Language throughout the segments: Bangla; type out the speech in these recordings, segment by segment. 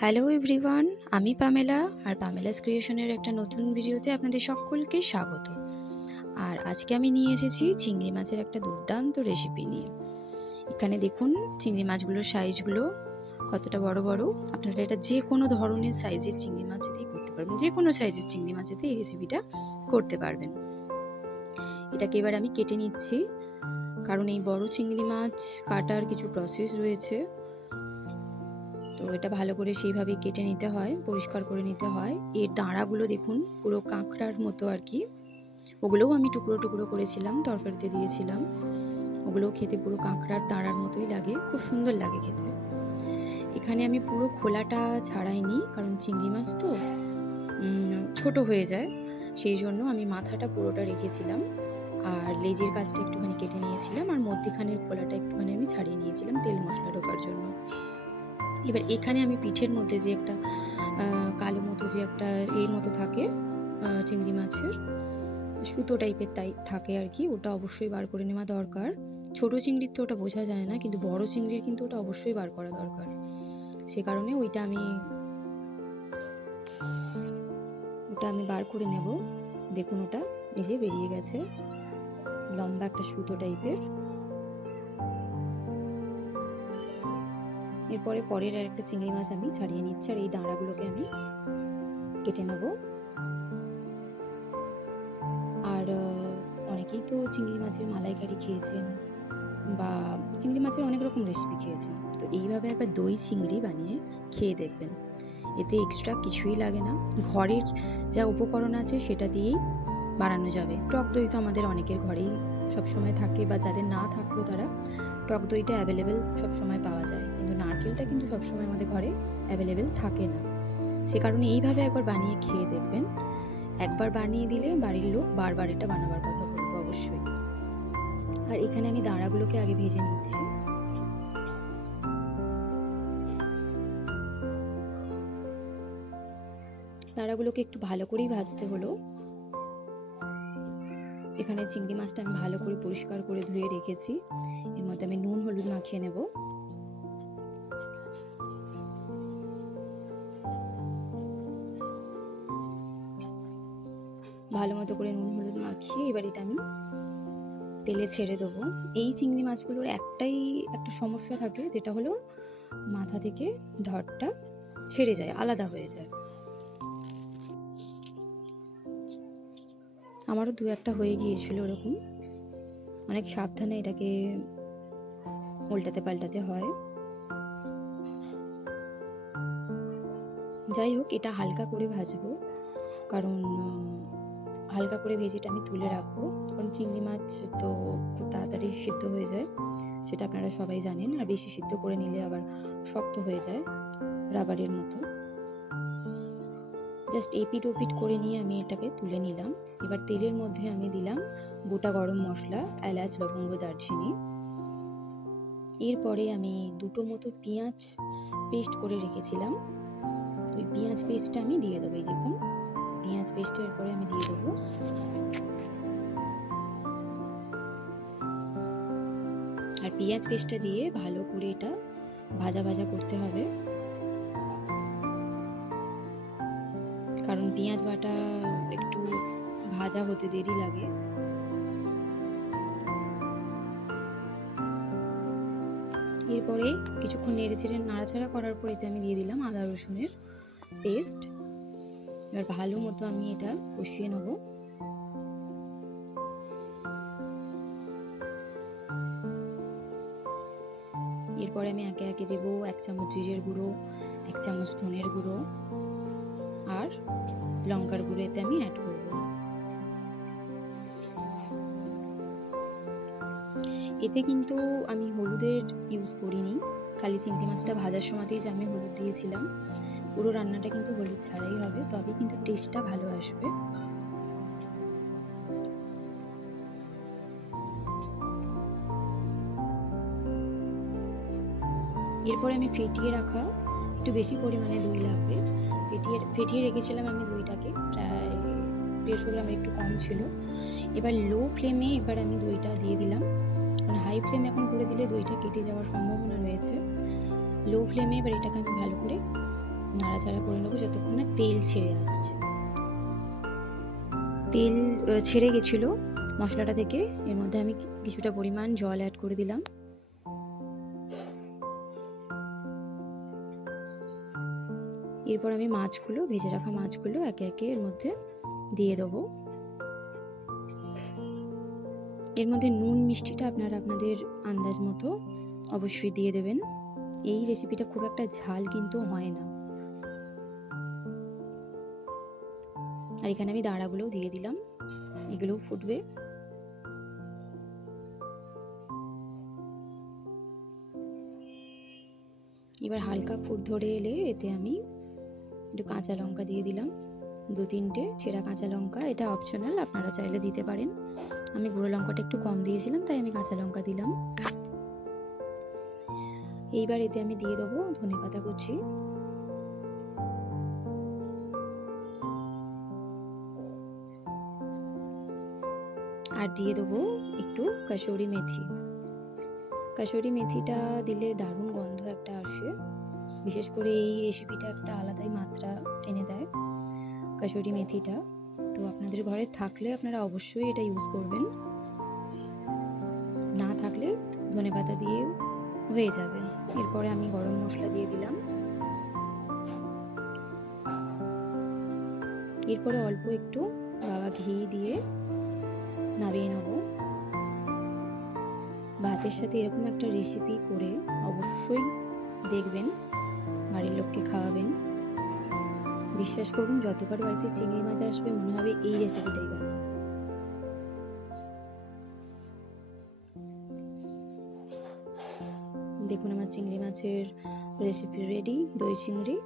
হ্যালো এভরিওয়ান, আমি পামেলা আর পামেলাস ক্রিয়েশনের একটা নতুন ভিডিওতে আপনাদের সকলকে স্বাগত। আর আজকে আমি নিয়ে এসেছি চিংড়ি মাছের একটা দুর্দান্ত রেসিপি নিয়ে। এখানে দেখুন চিংড়ি মাছগুলোর সাইজগুলো কতটা বড় বড়। আপনারা এটা যে কোনো ধরনের সাইজের চিংড়ি মাছেতেই করতে পারবেন, যে কোনো সাইজের চিংড়ি মাছেতে এই রেসিপিটা করতে পারবেন। এটাকে এবার আমি কেটে নিচ্ছি, কারণ এই বড় চিংড়ি মাছ কাটার কিছু প্রসেস রয়েছে। তো এটা ভালো করে সেইভাবেই কেটে নিতে হয়, পরিষ্কার করে নিতে হয়। এর দাঁড়াগুলো দেখুন পুরো কাঁকড়ার মতো আর কি, ওগুলোও আমি টুকরো টুকরো করেছিলাম, তরকারিতে দিয়েছিলাম। ওগুলোও খেতে পুরো কাঁকড়ার দাঁড়ার মতোই লাগে, খুব সুন্দর লাগে খেতে। এখানে আমি পুরো খোলাটা ছাড়াইনি, কারণ চিংড়ি মাছ তো ছোট হয়ে যায়, সেই জন্য আমি মাথাটা পুরোটা রেখেছিলাম আর লেজের কাছটা একটুখানি কেটে নিয়েছিলাম, আর মধ্যিখানের খোলাটা একটুখানি আমি ছাড়িয়ে নিয়েছিলাম তেল মশলা ঢোকার জন্য। এবার এখানে আমি পিঠের মধ্যে যে একটা কালো মতো যে একটা এই মতো থাকে চিংড়ি মাছের সুতো টাইপের তাই থাকে আর কি, ওটা অবশ্যই বার করে নেওয়া দরকার। ছোট চিংড়ির তো ওটা বোঝা যায় না, কিন্তু বড় চিংড়ির কিন্তু ওটা অবশ্যই বার করা দরকার। সে কারণে ওটা আমি বার করে নেব। দেখুন ওটা এই যে বেরিয়ে গেছে, লম্বা একটা সুতো টাইপের। এরপরে পরের আর একটা চিংড়ি মাছ আমি ছাড়িয়ে নিচ্ছি, আর এই দাঁড়াগুলোকে আমি কেটে নেব। আর অনেকেই তো চিংড়ি মাছের মালাইকারি খেয়েছেন বা চিংড়ি মাছের অনেক রকম রেসিপি খেয়েছেন, তো এইভাবে একবার দই চিংড়ি বানিয়ে খেয়ে দেখবেন। এতে এক্সট্রা কিছুই লাগে না, ঘরের যা উপকরণ আছে সেটা দিয়েই বানানো যাবে। টক দই তো আমাদের অনেকের ঘরেই সবসময় থাকে, বা যাদের না থাকলেও তারা টক দইটা অ্যাভেলেবেল সবসময় পাওয়া যায়, কিন্তু নারকেলটা কিন্তু সবসময় আমাদের ঘরে অ্যাভেলেবেল থাকে না। সে কারণে এইভাবে একবার বানিয়ে খেয়ে দেখবেন। একবার বানিয়ে দিলে বাড়ির লোক বারবার এটা বানাবার কথা বলবো অবশ্যই। আর এখানে আমি দাঁড়াগুলোকে আগে ভেজে নিচ্ছি। দাঁড়াগুলোকে একটু ভালো করেই ভাজতে হলো। এখানে চিংড়ি মাছটা আমি ভালো করে পরিষ্কার করে ধুয়ে রেখেছি, এর মধ্যে আমি নুন হলুদ মাখিয়ে নেব। ভালো মতো করে নুন হলুদ মাখিয়ে এবার এটা আমি তেলে ছেড়ে দেবো। এই চিংড়ি মাছগুলোর একটাই একটা সমস্যা থাকে, যেটা হলো মাথা থেকে ধড়টা ছেড়ে যায়, আলাদা হয়ে যায়। আমারও দু একটা হয়ে গিয়েছিল ওরকম, অনেক সাবধানে এটাকে উল্টাতে পাল্টাতে হয়। যাই হোক, এটা হালকা করে ভাজবো, কারণ হালকা করে ভেজেটা আমি তুলে রাখবো, কারণ চিংড়ি মাছ তো খুব তাড়াতাড়ি সিদ্ধ হয়ে যায়, সেটা আপনারা সবাই জানেন। আর বেশি সিদ্ধ করে নিলে আবার শক্ত হয়ে যায়, রাবারের মতো। জাস্ট এপিট ওপিট করে নিয়ে আমি এটাকে তুলে নিলাম। এবার তেলের মধ্যে আমি দিলাম গোটা গরম মশলা, এলাচ, লবঙ্গ, দারচিনি। এরপরে আমি দুটো মতো পেঁয়াজ পেস্ট করে রেখেছিলাম, ওই পেঁয়াজ পেস্টটা আমি দিয়ে দেবো। এই দেখুন পেঁয়াজ পেস্টটা এরপরে আমি দিয়ে দেবো। আর পেঁয়াজ পেস্টটা দিয়ে ভালো করে এটা ভাজা ভাজা করতে হবে, কারণ পেঁয়াজ বাটা একটু ভাজা হতে দেরি লাগে। এরপরে কিছুক্ষণ নেড়েচেড়ে নাড়াচাড়া করার পর এতে আমি দিয়ে দিলাম আদা রসুনের পেস্ট। এবার ভালো মতো আমি এটা কষিয়ে নেব। এরপরে আমি একে একে দেবো 1 চামচ জিরের গুঁড়ো, 1 চামচ ধনের গুঁড়ো আর লঙ্কার গুঁড়ো এতে আমি অ্যাড করব। এতে কিন্তু আমি হলুদের ইউজ করিনি, খালি চিংড়ি মাছটা ভাজার সময়তেই যে আমি হলুদ দিয়েছিলাম। পুরো রান্নাটা কিন্তু হলুদ ছাড়াই হবে, তবে কিন্তু টেস্টটা ভালো আসবে। এরপরে আমি ফেটিয়ে রাখা, একটু বেশি পরিমাণে দই লাগবে, ফেটিয়ে রেখেছিলাম আমি দইটাকে, প্রায় 150 গ্রামের একটু কম ছিল। এবার লো ফ্লেমে এবার আমি দইটা দিয়ে দিলাম, কারণ হাই ফ্লেম এখন করে দিলে দইটা কেটে যাওয়ার সম্ভাবনা রয়েছে। লো ফ্লেমে এবার এটাকে আমি ভালো করে তেল ছেড়ে আসছে। তেল ছেড়ে গেছিলো মশলাটা থেকে। এর মধ্যে আমি কিছুটা পরিমাণ জল অ্যাড করে দিলাম। এরপর আমি মাছগুলো, ভেজে রাখা মাছগুলো একে একে এর মধ্যে দিয়ে দেবো। এর মধ্যে নুন মিষ্টিটা আপনারা আপনাদের আন্দাজ মতো অবশ্যই দিয়ে দেবেন। এই রেসিপিটা খুব একটা ঝাল কিন্তু হয় না। আর এখানে আমি দাঁড়াগুলোও দিয়ে দিলাম, এগুলোও ফুটবে। এবার হালকা ফুট ধরে এলে এতে আমি একটু কাঁচা লঙ্কা দিয়ে দিলাম, 2-3টে ছেঁড়া কাঁচা লঙ্কা। এটা অপশনাল, আপনারা চাইলে দিতে পারেন। আমি গুঁড়ো লঙ্কাটা একটু কম দিয়েছিলাম, তাই আমি কাঁচা লঙ্কা দিলাম। এইবার এতে আমি দিয়ে দেবো ধনেপাতা কুচি, আর দিয়ে দেবো একটু কাসুরি মেথি। কাসুরি মেথিটা দিলে দারুণ গন্ধ একটা আসে, বিশেষ করে এই রেসিপিটা একটা আলাদাই মাত্রা এনে দেয় কাসুরি মেথিটা। তো আপনাদের ঘরে থাকলে আপনারা অবশ্যই এটা ইউজ করবেন, না থাকলে ধনেপাতা দিয়ে হয়ে যাবে। এরপরে আমি গরম মশলা দিয়ে দিলাম। এরপরে অল্প একটু বাবা ঘি দিয়ে নামিয়ে নেব। ভাতের সাথে এরকম একটা রেসিপি করে অবশ্যই দেখবেন, বাড়ির লোককে খাওয়াবেন। বিশ্বাস করুন, যতবার বাড়িতে চিংড়ি মাছ আসবে মনে হবে এই রেসিপিটাই বানাই। দেখুন আমার চিংড়ি মাছের রেসিপি রেডি, দই চিংড়ি।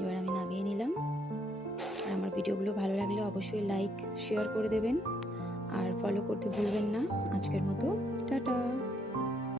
এবার আমি নামিয়ে নিলাম। আর আমার ভিডিওগুলো ভালো লাগলে অবশ্যই লাইক শেয়ার করে দেবেন, আর ফলো করতে ভুলবেন না। আজকের মতো টাটা।